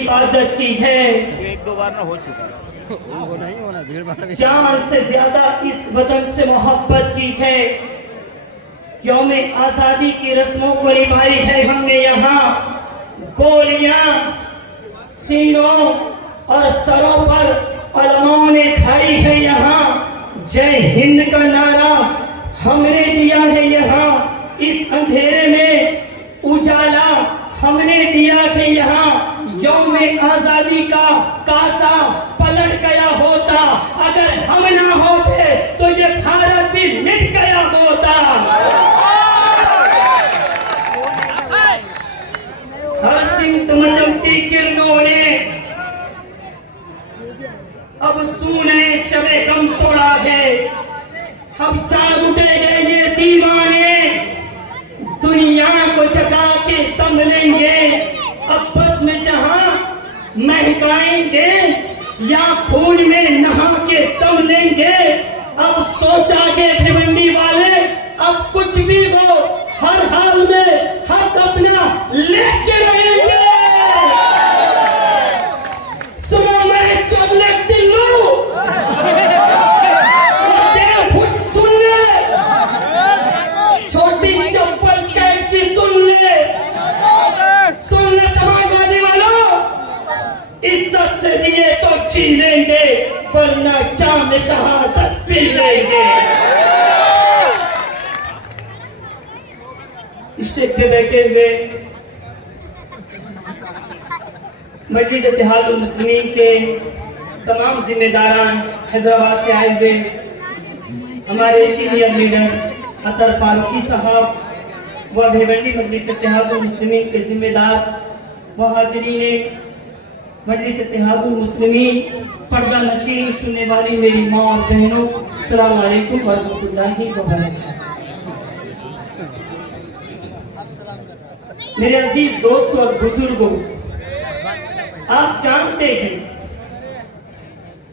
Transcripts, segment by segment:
इबादत की है। एक दो बार ना हो चुका वो नहीं होना भीड़ जान से ज्यादा इस वतन से मोहब्बत की है। यौम आजादी की रस्मों को निभाई है हमने यहाँ। गोलियां सीनों और सरों पर उलमाओं ने खाई है यहाँ। जय हिंद का नारा हमने दिया है यहाँ। इस अंधेरे में उजाला हमने दिया है यहाँ। यौम आजादी का कासा पलट गया होता, अगर हम ना होते तो ये भारत भी मिट गया होता। हर सिमत मचलती किरणों ने अब सूने शबे गम तोड़ा है। हम जाग उठेंगे ये दीवाने, दुनिया को जगा के दम लेंगे। अब बस में जहां महकाएंगे या खून में नहा के दम लेंगे। अब सोचा के भिवंडी वाले अब कुछ भी हो हर हाल में हक अपना लेके रहेंगे। सुनो मैं चौगलक दिल्लू, सुन ले छोटी चप्पल कैद की, सुन ले समाजवादी वालों। इज्जत से दिए तो छीनेंगे वरना जाम शहादत पी लेंगे। स्टेज पे बैठे हुए मजलिस इत्तेहादुल मुस्लिमीन के तमाम जिम्मेदारान, हैदराबाद से आए हुए हमारे सीनियर लीडर अतर फारूकी साहब व भिवंडी मजलिस इत्तेहादुल मुस्लिमीन के जिम्मेदार व हाज़रीन मजलिस इत्तेहादुल मुस्लिमीन, पर्दा नशीन सुनने वाली मेरी माँ और बहनों, अस्सलाम वालेकुम व रहमतुल्लाहि व बरकातहू। मेरे अजीज दोस्तों और बुजुर्गों, आप जानते हैं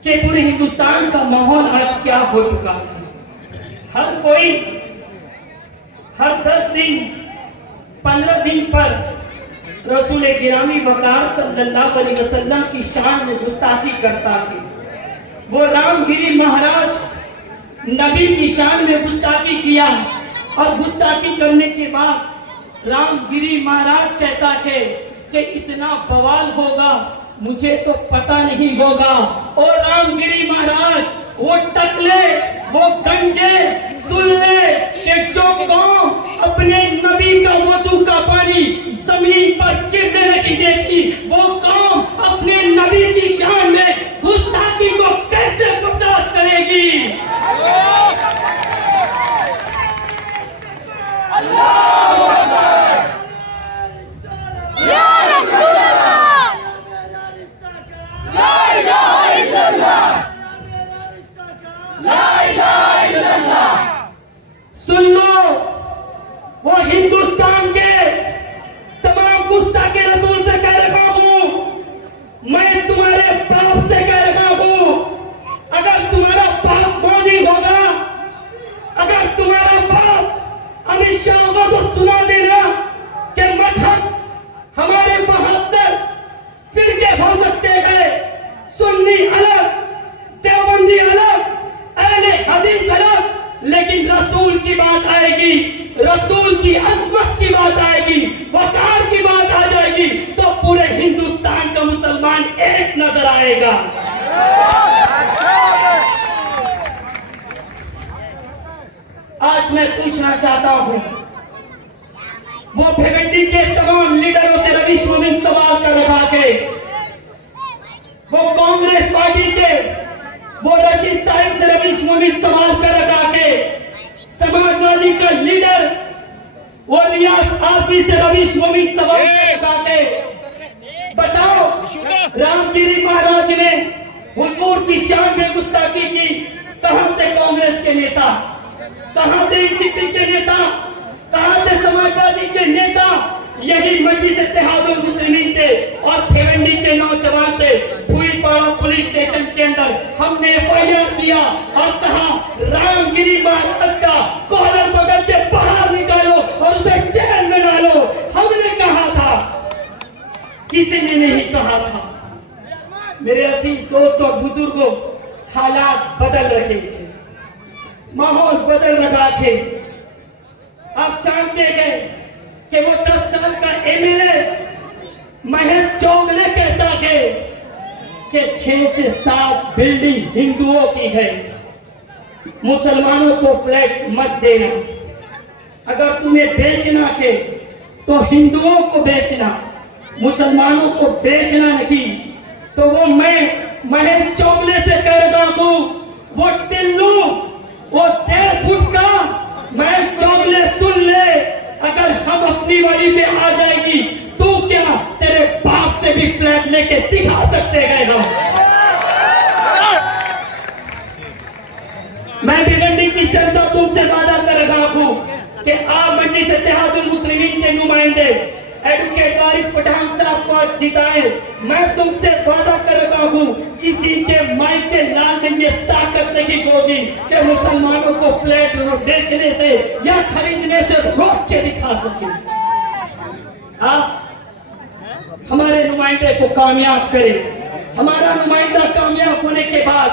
कि पूरे हिंदुस्तान का माहौल आज क्या हो चुका है। हर कोई हर 10 दिन 15 दिन पर रसूल गिरामी वकार सल्लल्लाहु अलैहि वसल्लम की शान में गुस्ताखी करता है। वो रामगिरी महाराज नबी की शान में गुस्ताखी किया और गुस्ताखी करने के बाद रामगिरी महाराज कहता है कि इतना बवाल होगा मुझे तो पता नहीं होगा। और रामगिरी महाराज वो टकले वो गंजे सुन ले कि जो कौम अपने नबी का वजू का पानी जमीन पर गिरने नहीं देती, वो कौम अपने नबी की शान में गुस्ताखी को कैसे बर्दाश्त करेगी। सुन लो, वो हिंदुस्तान के तमाम गुस्ताखे रसूल से कह रहा हूं, मैं तुम्हारे बाप से कह रहा हूं, अगर तुम्हारा बाप मोदी होगा, अगर तुम्हारा बाप अमित शाह होगा तो सुना देना कि मजहब हमारे 72 फिरके हो सकते हैं। सुन्नी अलग, देवबंदी अलग, अहले हदीस अलग, लेकिन रसूल की बात आएगी, रसूल की अज़मत की बात आएगी, वकार की बात आ जाएगी तो पूरे हिंदुस्तान का मुसलमान एक नजर आएगा। आज मैं पूछना चाहता हूं, वो भिवंडी के तमाम लीडरों से रवीश मोमिन सवाल कर रहा है, वो कांग्रेस पार्टी के वो रशीद ताहिर से रवीश मोमिन सवाल कर रहा है, समाजवादी का लीडर वो रियाज आजमी से रवीश मोमिन सवाल कर रहा है। बताओ, रामगिरी महाराज ने हुजूर की शान में गुस्ताखी की, कहां थे कांग्रेस के नेता, कहां थे एनसीपी के नेता, कहां थे समाजवादी के नेता? यही मजलिस इत्तेहादुल मुस्लिमीन थे और भिवंडी के नौजवान थे। भूईपाड़ा पुलिस स्टेशन के अंदर हमने एफआईआर किया और कहा रामगिरी महाराज का कॉलर पकड़ के बाहर निकालो और उसे जेल में डालो। हमने कहा था, किसी ने नहीं कहा था। मेरे अजीज दोस्त और बुजुर्गों, हालात बदल रहे थे, माहौल बदल रहा थे। आप जानते हैं कि वो 10 साल का एमएलए महज चौगले कहता है कि 6 से 7 बिल्डिंग हिंदुओं की है, मुसलमानों को फ्लैट मत देना, अगर तुम्हें बेचना है तो हिंदुओं को बेचना, मुसलमानों को बेचना नहीं। तो वो मैं महज चौगले से कह रहा हूं, वो टिल्लू, वो 1.5 फुट का मैं चौगले सुन ले, अगर हम अपनी वाली पे आ जाएगी तू क्या तेरे बाप से भी फ्लैट लेके दिखा सकते हैं हम। मैं भिवंडी की जनता तुमसे वादा कर रहा हूं कि आप मंडी से इत्तेहादुल मुस्लिमीन के नुमाइंदे एडवोकेट वारिस पठान साहब को जिताए। मैं तुमसे वादा कर रहा हूं, किसी के माई के लाल में ये ताकत नहीं होगी कि मुसलमानों को फ्लैट बेचने से या खरीदने से रोक के दिखा सके। आप हमारे नुमाइंदे को कामयाब करें। हमारा नुमाइंदा कामयाब होने के बाद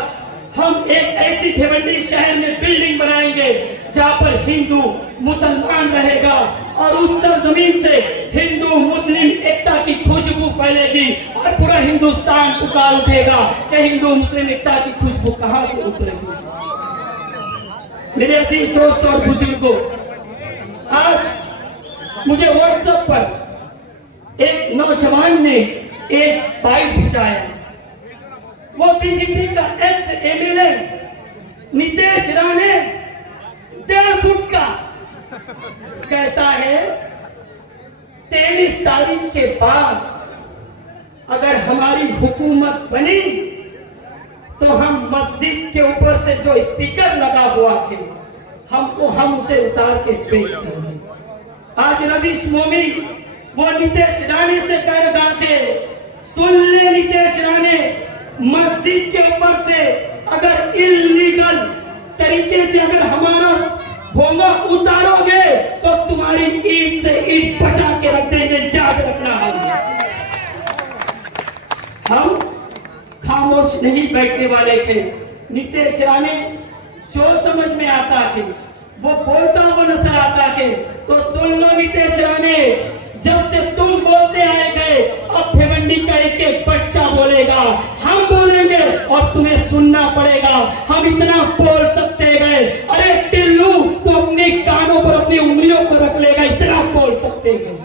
हम एक ऐसी भिवंडी शहर में बिल्डिंग बनाएंगे जहां पर हिंदू मुसलमान रहेगा और उस सरजमीन से हिंदू मुस्लिम एकता की खुशबू फैलेगी और पूरा हिंदुस्तान पुकार उठेगा कि हिंदू मुस्लिम एकता की खुशबू कहां से उतरेगी। मेरे अजीज दोस्तों और बुजुर्गों, आज मुझे व्हाट्सएप पर एक नौजवान ने एक बाइट भेजाया। वो बीजेपी का ex MLA Nitesh Rane 1.5 foot का कहता है 23 तारीख के बाद अगर हमारी हुकूमत बनी तो हम मस्जिद के ऊपर से जो स्पीकर लगा हुआ है हम उसे उतार के फेंक देंगे। आज रवीश मोमिन वो नितेश राणे से कह रहा है, सुन ले नितेश राणे, मस्जिद के ऊपर से अगर इल्लीगल तरीके से अगर हमारा भोंगा उतारोगे तो तुम्हारी ईद से ईद बचा के रख देंगे, याद रखना। हम खामोश नहीं बैठने वाले थे। नितेश राणे जो समझ में आता है वो बोलता हुआ नजर आता है। तो सुन लो नितेश राणे, जब से तुम बोलते आए गए अब भिवंडी का एक एक बच्चा बोलेगा, हम बोलेंगे और तुम्हें सुनना पड़ेगा। हम इतना बोल सकते गए, अरे टिल्लू तो अपने कानों पर अपनी उंगलियों को रख लेगा, इतना बोल सकते गए।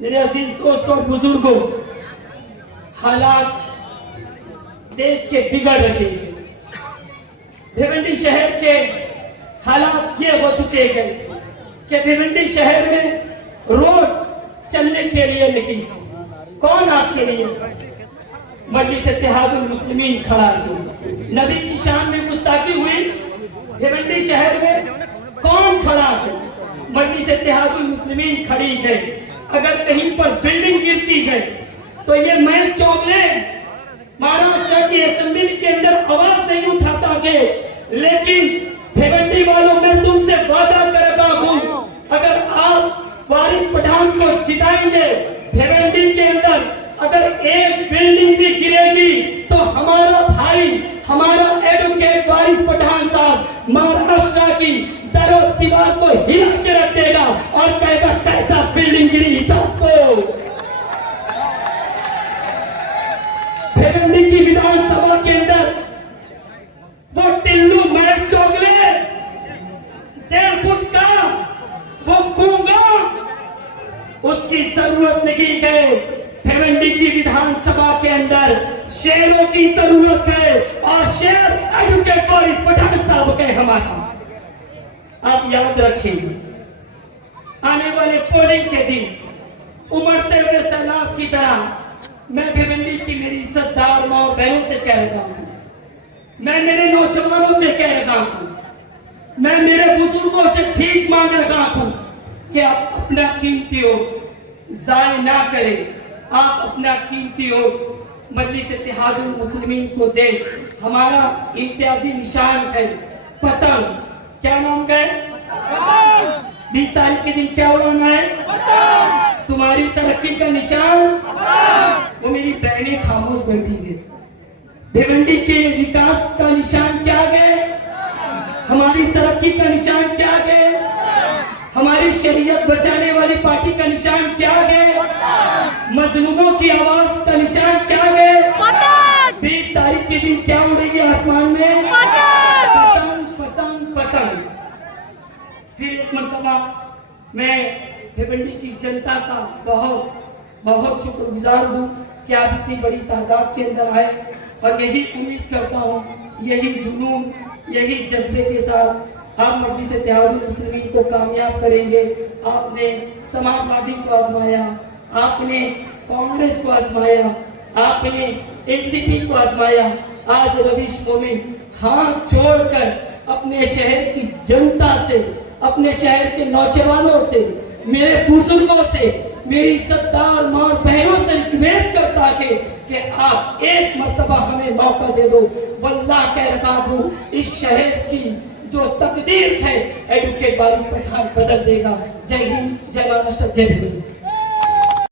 मेरे अजीज दोस्तों और बुजुर्गों, हालात देश के बिगड़ रहे हैं। भिवंडी शहर के हालात ये हो चुके हैं कि भिवंडी शहर में रोड चलने के लिए नहीं, कौन आपके लिए? मजलिस इत्तेहादुल मुस्लिमीन खड़ा है। नबी की शान में गुस्ताखी हुई, भिवंडी शहर में कौन खड़ा है? मजलिस इत्तेहादुल मुस्लिमीन खड़ी है। अगर कहीं पर बिल्डिंग गिरती है तो ये मैं चौगले महाराष्ट्र की असेंबली के अंदर आवाज नहीं उठाता है, लेकिन भिवंडी वालों में तुमसे वादा कर रहा हूं, अगर आप वारिस पठान को जिताएंगे, भिवंडी के अंदर अगर एक बिल्डिंग भी गिरेगी तो हमारा भाई, हमारा एडवोकेट वारिस पठान साहब महाराष्ट्र की दरो दीवार को हिला के रख देगा और कहेगा कैसा बिल्डिंग गिरी सबको। भिवंडी की विधानसभा के अंदर वो टिल्लू मैं चौगले 1.5 फुट का वो गूंगा, उसकी जरूरत नहीं है। भिवंडी की विधानसभा के अंदर शेरों की जरूरत है और शेर एडवोकेट वारिस पठान साहब के हमारा। आप याद रखें, आने वाले पोलिंग के दिन उमड़ते हुए सैलाब की तरह मैं भिवंडी की मेरी इज्जतदार माँ और बहनों से कह रहा हूं, मैं मेरे नौजवानों से कह रहा हूं, मैं मेरे बुजुर्गों से भीख मांग रहा हूं कि आप अपना कीमती वोट जाय ना करें। आप अपना कीमती वोट मजलिस इत्तेहादुल मुस्लिमीन को दें। हमारा इम्तियाजी निशान है पतंग। क्या नाम है? 20 तारीख के दिन क्या उड़ाना है? तुम्हारी तरक्की का निशान वो मेरी मेरी बहनें खामोश बैठी है। भिवंडी के विकास का निशान क्या गए, हमारी तरक्की का निशान क्या गए, हमारी शरीयत बचाने वाली पार्टी का निशान क्या गए, मजलूमों की आवाज का निशान क्या गए। 20 तारीख के दिन क्या उड़ेगी आसमान में, पतंग पतंग पतंग। फिर एक मरतबा मैं भिवंडी की जनता का बहुत बहुत शुक्रगुजार हूँ कि आप इतनी बड़ी तादाद के अंदर आए, और यही उम्मीद करता हूँ, यही जुनून, यही जज्बे के साथ आप मजलिस इत्तेहादुल मुस्लिमीन को कामयाब करेंगे। आपने समाजवादी को आजमाया, आपने कांग्रेस को आजमाया, आपने एनसीपी को आजमाया, आज रवीश मोमिन हाथ जोड़कर अपने शहर की जनता से, अपने शहर के नौजवानों से, मेरे बुजुर्गों से, मेरी इज्जतदार मां बहनों से रिक्वेस्ट करता है कि आप एक मर्तबा हमें मौका दे दो। वल्लाह कह रहा हूं, इस शहर की जो तकदीर है एडवोकेट वारिस पठान बदल देगा। जय हिंद, जय महाराष्ट्र, जय भिवंडी।